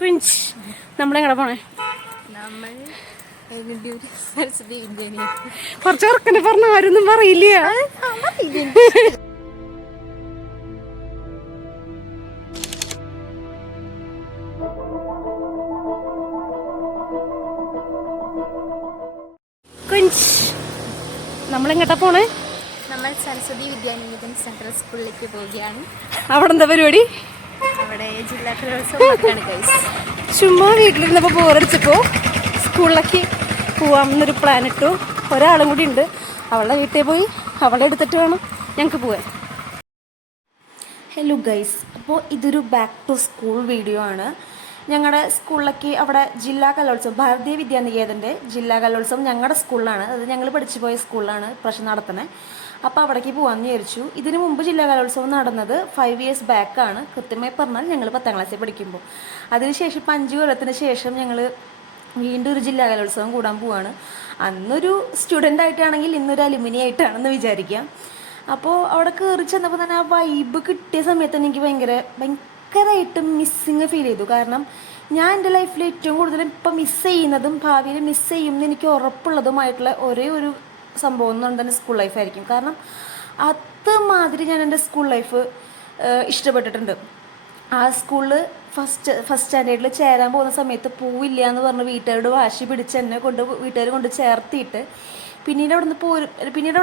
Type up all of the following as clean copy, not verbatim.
കുഞ്ച് നമ്മളെങ്ങനെ പോണേ? നമ്മൾ കുറച്ച് ഉറക്കനെ പറഞ്ഞ ആരൊന്നും പറയില്ല. കുഞ്ച് നമ്മളെങ്ങട്ടാ പോണേ? നമ്മൾ സരസ്വതി വിദ്യാനികേതൻ സെൻട്രൽ സ്കൂളിലേക്ക് പോവുകയാണ്. അവിടെ എന്താ പരിപാടി? അവിടെ ജില്ലാ കലോത്സവം ഗൈസ്. ചുമ്മാ വീട്ടിലിരുന്നപ്പോൾ ബോറടിച്ചപ്പോൾ സ്കൂളിലേക്ക് പോവാമെന്നൊരു പ്ലാൻ ഇട്ടു. ഒരാളും കൂടി ഉണ്ട്, അവളുടെ വീട്ടിൽ പോയി അവളെ എടുത്തിട്ട് വേണം ഞങ്ങൾക്ക് പോകാൻ. ഹലോ ഗൈസ്, അപ്പോൾ ഇതൊരു ബാക്ക് ടു സ്കൂൾ വീഡിയോ ആണ്. ഞങ്ങളുടെ സ്കൂളിലേക്ക് അവിടെ ജില്ലാ കലോത്സവം, ഭാരതീയ വിദ്യാനികേതൻ്റെ ജില്ലാ കലോത്സവം ഞങ്ങളുടെ സ്കൂളിലാണ്, അത് ഞങ്ങൾ പഠിച്ചു പോയ സ്കൂളിലാണ് പ്രശ്നം നടത്തുന്നത്. അപ്പോൾ അവിടേക്ക് പോകാമെന്ന് വിചാരിച്ചു. ഇതിനു മുമ്പ് ജില്ലാ കലോത്സവം നടന്നത് 5 years ബാക്കാണ്, കൃത്യമായി പറഞ്ഞാൽ ഞങ്ങൾ 10ാം ക്ലാസ്സിൽ പഠിക്കുമ്പോൾ. അതിനുശേഷം ഇപ്പം 5 കൊല്ലത്തിന് ശേഷം ഞങ്ങൾ വീണ്ടും ഒരു ജില്ലാ കലോത്സവം കൂടാൻ പോവാണ്. അന്നൊരു സ്റ്റുഡൻ്റ് ആയിട്ടാണെങ്കിൽ ഇന്നൊരു അലുമിനി ആയിട്ടാണെന്ന് വിചാരിക്കാം. അപ്പോൾ അവിടെ കയറി ചെന്നപ്പോൾ തന്നെ ആ വൈബ് കിട്ടിയ സമയത്ത് തന്നെ എനിക്ക് ഭയങ്കരമായിട്ട് മിസ്സിങ് ഫീൽ ചെയ്തു. കാരണം ഞാൻ എൻ്റെ ലൈഫിൽ ഏറ്റവും കൂടുതൽ ഇപ്പം മിസ്സ് ചെയ്യുന്നതും ഭാവിയിൽ മിസ്സ് ചെയ്യുമെന്ന് എനിക്ക് ഉറപ്പുള്ളതുമായിട്ടുള്ള ഒരേ ഒരു സംഭവം എന്ന് പറഞ്ഞാൽ സ്കൂൾ ലൈഫായിരിക്കും. കാരണം അതുമാതിരി ഞാൻ എൻ്റെ സ്കൂൾ ലൈഫ് ഇഷ്ടപ്പെട്ടിട്ടുണ്ട്. ആ സ്കൂളിൽ ഫസ്റ്റ് സ്റ്റാൻഡേർഡിൽ ചേരാൻ പോകുന്ന സമയത്ത് പോവില്ല എന്ന് പറഞ്ഞ് വീട്ടുകാരോട് വാശി പിടിച്ച് എന്നെ വീട്ടുകാർ കൊണ്ട് ചേർത്തിയിട്ട് പിന്നീട് അവിടെ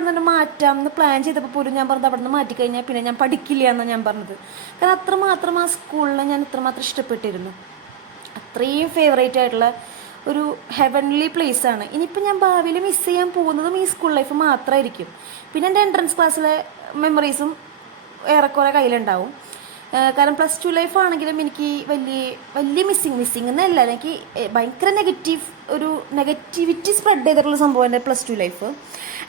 നിന്ന് മാറ്റാമെന്ന് പ്ലാൻ ചെയ്തപ്പോൾ പോലും ഞാൻ പറഞ്ഞത് അവിടെ നിന്ന് മാറ്റിക്കഴിഞ്ഞാൽ പിന്നെ ഞാൻ പഠിക്കില്ല എന്നാണ് ഞാൻ പറഞ്ഞത്. കാരണം അത്രമാത്രം ആ സ്കൂളിനെ ഞാൻ അത്രമാത്രം ഇഷ്ടപ്പെട്ടിരുന്നു. അത്രയും ഫേവറേറ്റ് ആയിട്ടുള്ള ഒരു ഹെവൻലി പ്ലേസാണ്. ഇനിയിപ്പോൾ ഞാൻ ഭാവിയിൽ മിസ് ചെയ്യാൻ പോകുന്നതും ഈ സ്കൂൾ ലൈഫ് മാത്രമായിരിക്കും. പിന്നെ എൻ്റെ എൻട്രൻസ് ക്ലാസ്സിലെ മെമ്മറീസും ഏറെക്കുറെ കയ്യിലുണ്ടാവും. കാരണം +2 ലൈഫ് ആണെങ്കിലും എനിക്ക് വലിയ മിസ്സിങ് എന്നല്ല, എനിക്ക് ഭയങ്കര നെഗറ്റിവിറ്റി സ്പ്രെഡ് ചെയ്തിട്ടുള്ള സംഭവം എൻ്റെ +2 ലൈഫ്.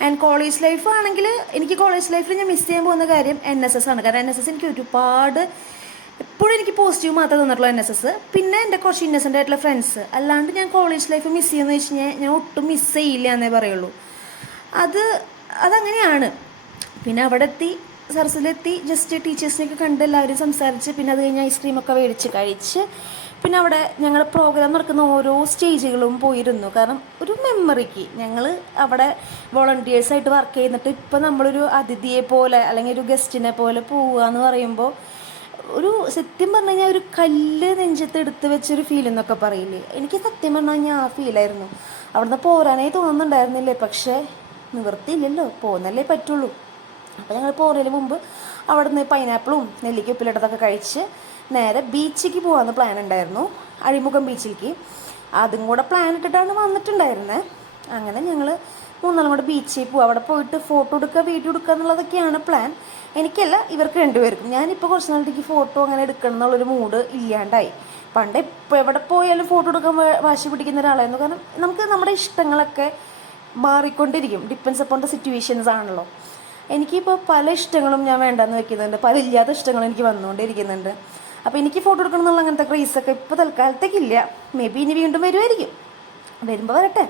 ആൻഡ് കോളേജ് ലൈഫ് ആണെങ്കിൽ എനിക്ക് കോളേജ് ലൈഫിൽ ഞാൻ മിസ് ചെയ്യാൻ പോകുന്ന കാര്യം NSS ആണ്. കാരണം NSS എനിക്ക് ഒരുപാട് എപ്പോഴും എനിക്ക് പോസിറ്റീവ് മാത്രമേ തന്നിട്ടുള്ളൂ NSS. പിന്നെ എൻ്റെ കുറച്ച് ഇന്നസെൻ്റ് ആയിട്ടുള്ള ഫ്രണ്ട്സ്. അല്ലാണ്ട് ഞാൻ കോളേജ് ലൈഫ് മിസ് ചെയ്യുമെന്ന് വെച്ച് കഴിഞ്ഞാൽ ഞാൻ ഒട്ടും മിസ് ചെയ്യില്ല എന്നേ പറയുള്ളൂ. അതങ്ങനെയാണ്. പിന്നെ അവിടെ എത്തി, സരസിലെത്തി, ജസ്റ്റ് ടീച്ചേഴ്സിനെയൊക്കെ കണ്ട് എല്ലാവരും സംസാരിച്ച് പിന്നെ അത് കഴിഞ്ഞ് ഐസ്ക്രീമൊക്കെ മേടിച്ച് കഴിച്ച് പിന്നെ അവിടെ ഞങ്ങൾ പ്രോഗ്രാം നടക്കുന്ന ഓരോ സ്റ്റേജുകളും പോയിരുന്നു. കാരണം ഒരു മെമ്മറിക്ക് ഞങ്ങൾ അവിടെ വോളണ്ടിയേഴ്സായിട്ട് വർക്ക് ചെയ്യുന്നിട്ട് ഇപ്പം നമ്മളൊരു അതിഥിയെ പോലെ അല്ലെങ്കിൽ ഒരു ഗസ്റ്റിനെ പോലെ പോവുക എന്ന് പറയുമ്പോൾ ഒരു സത്യം പറഞ്ഞു കഴിഞ്ഞാൽ ഒരു കല്ല് നെഞ്ചത്ത് എടുത്ത് വെച്ചൊരു ഫീൽ എന്നൊക്കെ പറയില്ലേ, എനിക്ക് സത്യം പറഞ്ഞു കഴിഞ്ഞാൽ ആ ഫീലായിരുന്നു. അവിടുന്ന് പോരാനായി തോന്നുന്നുണ്ടായിരുന്നില്ലേ, പക്ഷേ നിവൃത്തിയില്ലല്ലോ, പോകുന്നല്ലേ പറ്റുള്ളൂ. അപ്പോൾ ഞങ്ങൾ പോകുന്നതിന് മുമ്പ് അവിടെ നിന്ന് പൈനാപ്പിളും നെല്ലിക്ക ഉപ്പിലിട്ടതൊക്കെ കഴിച്ച് നേരെ ബീച്ചിലേക്ക് പോകാമെന്ന് പ്ലാൻ ഉണ്ടായിരുന്നു, അഴിമുഖം ബീച്ചിലേക്ക്. അതും കൂടെ പ്ലാൻ ഇട്ടിട്ടാണ് വന്നിട്ടുണ്ടായിരുന്നത്. അങ്ങനെ ഞങ്ങൾ 3-4 കൂടെ ബീച്ചിൽ പോകും. അവിടെ പോയിട്ട് ഫോട്ടോ എടുക്കുക, വീഡിയോ എടുക്കുക എന്നുള്ളതൊക്കെയാണ് പ്ലാൻ. എനിക്കല്ല, ഇവർക്ക് രണ്ടുപേർക്കും. ഞാനിപ്പോൾ കുറച്ച് നാളത്തേക്ക് ഫോട്ടോ അങ്ങനെ എടുക്കണം എന്നുള്ളൊരു മൂഡ് ഇല്ലാണ്ടായി. പണ്ട് ഇപ്പോൾ എവിടെ പോയാലും ഫോട്ടോ എടുക്കാൻ വാശി പിടിക്കുന്ന ഒരാളായിരുന്നു. കാരണം നമുക്ക് നമ്മുടെ ഇഷ്ടങ്ങളൊക്കെ മാറിക്കൊണ്ടിരിക്കും, ഡിപ്പെൻസ് അപ്പോൺ ദ സിറ്റുവേഷൻസ് ആണല്ലോ. എനിക്കിപ്പോൾ പല ഇഷ്ടങ്ങളും ഞാൻ വേണ്ടെന്ന് വെക്കുന്നുണ്ട്, പല ഇല്ലാത്ത ഇഷ്ടങ്ങളും എനിക്ക് വന്നുകൊണ്ടിരിക്കുന്നുണ്ട്. അപ്പോൾ എനിക്ക് ഫോട്ടോ എടുക്കണം എന്നുള്ള അങ്ങനത്തെ ക്രേസൊക്കെ ഇപ്പോൾ തൽക്കാലത്തേക്കില്ല. മേ ബി ഇനി വീണ്ടും വരുമായിരിക്കും, വരുമ്പോൾ വരട്ടെ.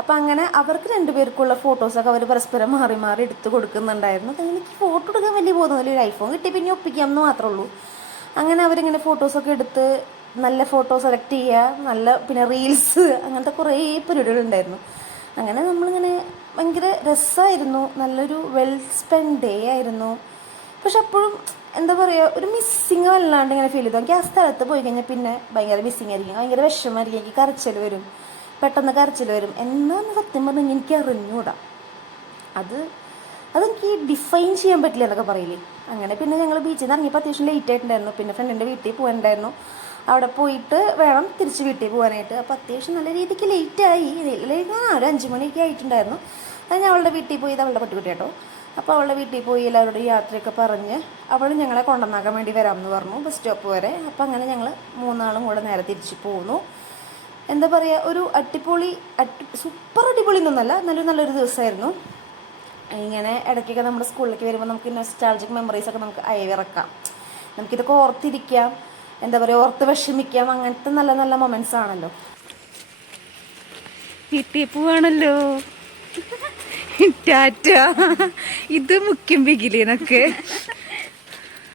അപ്പോൾ അങ്ങനെ അവർക്ക് രണ്ടുപേർക്കുള്ള ഫോട്ടോസൊക്കെ അവർ പരസ്പരം മാറി മാറി എടുത്ത് കൊടുക്കുന്നുണ്ടായിരുന്നു. എനിക്ക് ഫോട്ടോ എടുക്കാൻ വലിയ ബോധമൊന്നുമില്ല, ഒരു ഐഫോൺ കിട്ടി പിന്നെ ഒപ്പിക്കാമെന്ന് മാത്രമേ ഉള്ളൂ. അങ്ങനെ അവരിങ്ങനെ ഫോട്ടോസൊക്കെ എടുത്ത് നല്ല ഫോട്ടോ സെലക്ട് ചെയ്യുക, പിന്നെ റീൽസ്, അങ്ങനത്തെ കുറേ പരിപാടികളുണ്ടായിരുന്നു. അങ്ങനെ നമ്മളിങ്ങനെ ഭയങ്കര രസമായിരുന്നു, നല്ലൊരു വെൽ സ്പെൻഡ് ഡേ ആയിരുന്നു. പക്ഷെ അപ്പോഴും എന്താ പറയുക, ഒരു മിസ്സിങ് വല്ലാണ്ട് ഇങ്ങനെ ഫീൽ ചെയ്തു. എനിക്ക് ആ സ്ഥലത്ത് പോയി കഴിഞ്ഞാൽ പിന്നെ ഭയങ്കര മിസ്സിങ് ആയിരിക്കും, ഭയങ്കര വിഷമമായിരിക്കും, എനിക്ക് കരച്ചിൽ വരും, പെട്ടെന്ന് കരച്ചിൽ വരും. എന്നാന്ന് സത്യം പറഞ്ഞാൽ എനിക്ക് അറിഞ്ഞൂടാ, അതെനിക്ക് ഡിഫൈൻ ചെയ്യാൻ പറ്റില്ല എന്നൊക്കെ പറയില്ലേ. അങ്ങനെ പിന്നെ ഞങ്ങൾ ബീച്ചിൽ നിന്ന് ഇറങ്ങിയപ്പോൾ അത്യാവശ്യം ലേറ്റ് ആയിട്ടുണ്ടായിരുന്നു. പിന്നെ ഫ്രണ്ടിൻ്റെ വീട്ടിൽ പോകാനുണ്ടായിരുന്നു, അവിടെ പോയിട്ട് വേണം തിരിച്ച് വീട്ടിൽ പോകാനായിട്ട്. അപ്പോൾ അത്യാവശ്യം നല്ല രീതിക്ക് ലേറ്റായി, ഒരു 5 മണിയൊക്കെ ആയിട്ടുണ്ടായിരുന്നു. അത് ഞാൻ അവളുടെ വീട്ടിൽ പോയി, ഇത് അവളുടെ പട്ടിക്കുട്ടി കേട്ടോ. അപ്പോൾ അവളുടെ വീട്ടിൽ പോയി എല്ലാവരോടും യാത്രയൊക്കെ പറഞ്ഞ് അവൾ ഞങ്ങളെ കൊണ്ടുവന്നാക്കാൻ വേണ്ടി വരാമെന്ന് പറഞ്ഞു, ബസ് സ്റ്റോപ്പ് വരെ. അപ്പോൾ അങ്ങനെ ഞങ്ങൾ 3 ആളും കൂടെ നേരെ തിരിച്ച് പോന്നു. എന്താ പറയുക, ഒരു സൂപ്പർ അടിപൊളി എന്നൊന്നല്ല, നല്ലൊരു ദിവസമായിരുന്നു. ഇങ്ങനെ ഇടയ്ക്കൊക്കെ നമ്മുടെ സ്കൂളിലേക്ക് വരുമ്പോൾ നമുക്ക് നൊസ്റ്റാൾജിക് മെമ്മറീസൊക്കെ നമുക്ക് അയവിറക്കാം, നമുക്കിതൊക്കെ ഓർത്തിരിക്കാം, എന്താ പറയുക, ഓർത്ത് വിഷമിക്കാം. അങ്ങനത്തെ നല്ല നല്ല മൊമെൻറ്റ്സ് ആണല്ലോ. വീട്ടിൽ പോവാണല്ലോ, ടാറ്റ. ഇത് മുഖ്യം ബിഗിലേന്നൊക്കെ